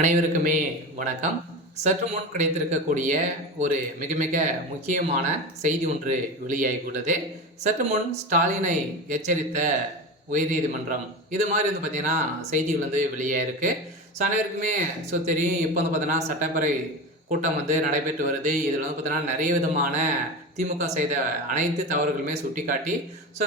அனைவருக்குமே வணக்கம். சற்று முன் கிடைத்திருக்கக்கூடிய ஒரு மிக மிக முக்கியமான செய்தி ஒன்று வெளியாகியுள்ளது. சற்று முன் ஸ்டாலினை எச்சரித்த உயர்நீதிமன்றம். இது மாதிரி வந்து பார்த்தீங்கன்னா செய்திகள் வந்து வெளியாயிருக்கு. அனைவருக்குமே தெரியும். இப்போ வந்து பார்த்தீங்கன்னா சட்டப்பேரவை கூட்டம் வந்து நடைபெற்று வருது. இதில் வந்து பார்த்தீங்கன்னா நிறைய விதமான திமுக செய்த அனைத்து தவறுகளுமே சுட்டிக்காட்டி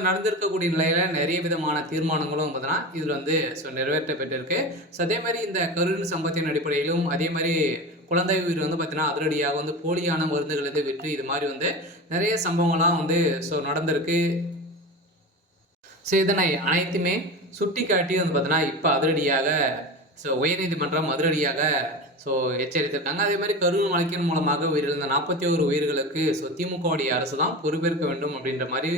நடந்திருக்கக்கூடிய நிலையில் நிறைய விதமான தீர்மானங்களும் பார்த்தீங்கன்னா இதில் வந்து நிறைவேற்றப்பட்டிருக்கு. அதே மாதிரி இந்த கருண் சம்பத்தின் அடிப்படையிலும் அதே மாதிரி குழந்தை உயிர் வந்து பார்த்தீங்கன்னா அதிரடியாக வந்து போலியான மருந்துகள் வந்து விற்று இது மாதிரி வந்து நிறைய சம்பவங்கள்லாம் வந்து நடந்திருக்கு. இதனை அனைத்துமே சுட்டிக்காட்டி வந்து பார்த்தீங்கன்னா இப்போ அதிரடியாக உயர்நீதிமன்றம் அதிரடியாக எச்சரித்திருக்காங்க. அதே மாதிரி கரூர் வழக்கின் மூலமாக உயிரிழந்த 41 உயிர்களுக்கு திமுகவுடைய அரசு தான் பொறுப்பேற்க வேண்டும் அப்படின்ற மாதிரி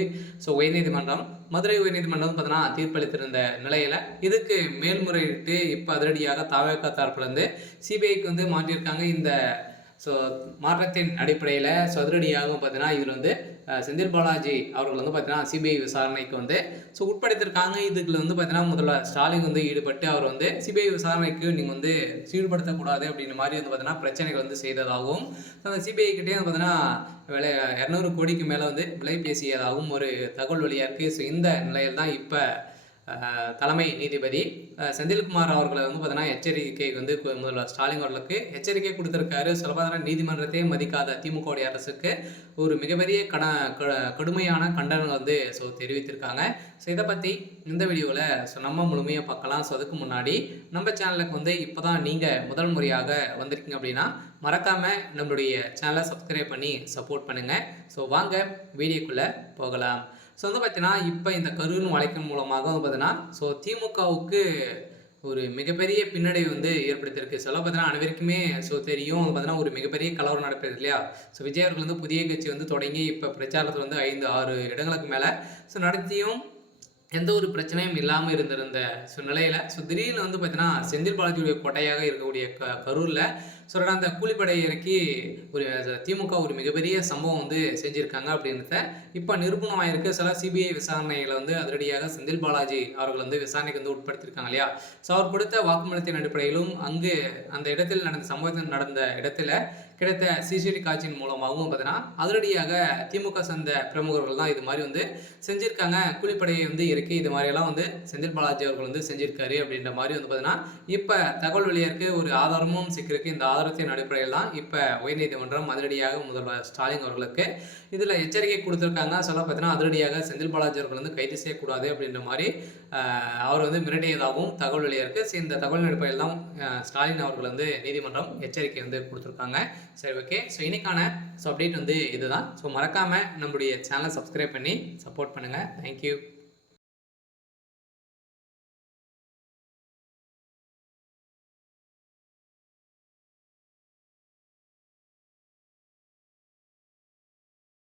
உயர்நீதிமன்றம் மதுரை உயர்நீதிமன்றம் பார்த்தீங்கன்னா தீர்ப்பளித்திருந்த நிலையில இதுக்கு மேல்முறையிட்டு இப்போ அதிரடியாக தவேக தரப்புலேருந்து சிபிஐக்கு வந்து மாற்றியிருக்காங்க. இந்த மாற்றத்தின் அடிப்படையில் அதிரடியாகவும் பார்த்தீங்கன்னா இதில் வந்து செந்தில் பாலாஜி அவர்கள் வந்து பார்த்தீங்கன்னா சிபிஐ விசாரணைக்கு வந்து உட்படுத்தியிருக்காங்க. இதுக்குள்ள வந்து பார்த்தீங்கன்னா முதல்வர் ஸ்டாலின் வந்து ஈடுபட்டு அவர் வந்து சிபிஐ விசாரணைக்கு நீங்கள் வந்து ஈடுபடுத்தக்கூடாது அப்படின்ற மாதிரி வந்து பார்த்தீங்கன்னா பிரச்சனைகள் வந்து செய்ததாகவும் அந்த சிபிஐ கிட்டே வந்து பார்த்தீங்கன்னா 200 கோடிக்கு மேலே வந்து விலை பேசியதாகவும் ஒரு தகவல் வெளியாக இருக்குது. இந்த நிலையில் தான் இப்போ தலைமை நீதிபதி செந்தில்குமார் அவர்களை வந்து பார்த்தீங்கன்னா எச்சரிக்கை வந்து முதல்வர் ஸ்டாலின் அவர்களுக்கு எச்சரிக்கை கொடுத்துருக்காரு. சொல்லப்போனால் நீதிமன்றத்தையே மதிக்காத திமுகவுடைய அரசுக்கு ஒரு மிகப்பெரிய கடுமையான கண்டனங்கள் வந்து தெரிவித்திருக்காங்க. இதை பற்றி இந்த வீடியோவில் நம்ம முழுமையாக பார்க்கலாம். அதுக்கு முன்னாடி நம்ம சேனலுக்கு வந்து இப்போ தான் நீங்கள் முதல் முறையாக வந்திருக்கீங்க அப்படின்னா மறக்காமல் நம்மளுடைய சேனலை சப்ஸ்கிரைப் பண்ணி சப்போர்ட் பண்ணுங்கள். வாங்க வீடியோக்குள்ளே போகலாம். வந்து பார்த்தீங்கன்னா இப்போ இந்த கரூர் வழக்கின் மூலமாக வந்து பார்த்தீங்கன்னா திமுகவுக்கு ஒரு மிகப்பெரிய பின்னடைவு வந்து ஏற்படுத்தியிருக்கு. சொல்ல பார்த்தீங்கன்னா அனைவருக்குமே தெரியும். பார்த்தீங்கன்னா ஒரு மிகப்பெரிய கலவரம் நடப்பது இல்லையா. விஜய் அவர்கள் வந்து புதிய கட்சி வந்து தொடங்கி இப்போ பிரச்சாரத்தில் வந்து 5-6 இடங்களுக்கு மேலே நடத்தியும் எந்த ஒரு பிரச்சனையும் இல்லாமல் இருந்திருந்த நிலையில் திடீர்னு வந்து பார்த்தீங்கன்னா செந்தில் பாலாஜியுடைய கோட்டையாக இருக்கக்கூடிய கரூரில் அந்த கூலிப்படை இறக்கி ஒரு திமுக ஒரு மிகப்பெரிய சம்பவம் வந்து செஞ்சுருக்காங்க அப்படின்றத இப்போ நிரூபணம் ஆயிருக்கு. சில சிபிஐ விசாரணைகளை வந்து அதிரடியாக செந்தில் பாலாஜி அவர்கள் வந்து விசாரணைக்கு வந்து உட்படுத்தியிருக்காங்க இல்லையா. அவர் கொடுத்த வாக்குமூலத்தின் அடிப்படையிலும் அங்கு அந்த இடத்தில் நடந்த சம்பவத்தில் நடந்த இடத்துல கிடைத்த சிசிடிவி காட்சியின் மூலமாகவும் பார்த்தீங்கன்னா அதிரடியாக திமுக சேர்ந்த பிரமுகர்கள் தான் இது மாதிரி வந்து செஞ்சுருக்காங்க. கூலிப்படையை வந்து இறக்கி இது மாதிரியெல்லாம் வந்து செந்தில் பாலாஜி அவர்கள் வந்து செஞ்சிருக்காரு அப்படின்ற மாதிரி வந்து பார்த்தீங்கன்னா இப்போ தகவல் வெளியாருக்கு ஒரு ஆதாரமும் சிக்கிருக்கு. இந்த ஆதாரத்தின் அடிப்படையில் தான் இப்போ உயர்நீதிமன்றம் அதிரடியாக முதல்வர் ஸ்டாலின் அவர்களுக்கு இதில் எச்சரிக்கை கொடுத்துருக்காங்க. சொல்ல பார்த்தீங்கன்னா அதிரடியாக செந்தில் பாலாஜி அவர்கள் வந்து கைது செய்யக்கூடாது அப்படின்ற மாதிரி அவர் வந்து மிரட்டியதாகவும் தகவல் வெளியாருக்கு. இந்த தகவல் அடிப்படையில் தான் ஸ்டாலின் அவர்கள் வந்து நீதிமன்றம் எச்சரிக்கை வந்து கொடுத்துருக்காங்க. சரி, ஓகே. இன்னைக்கான அப்டேட் வந்து இதுதான். மறக்காமல் நம்மளுடைய சேனலை சப்ஸ்கிரைப் பண்ணி சப்போர்ட் பண்ணுங்கள். தேங்க்யூ.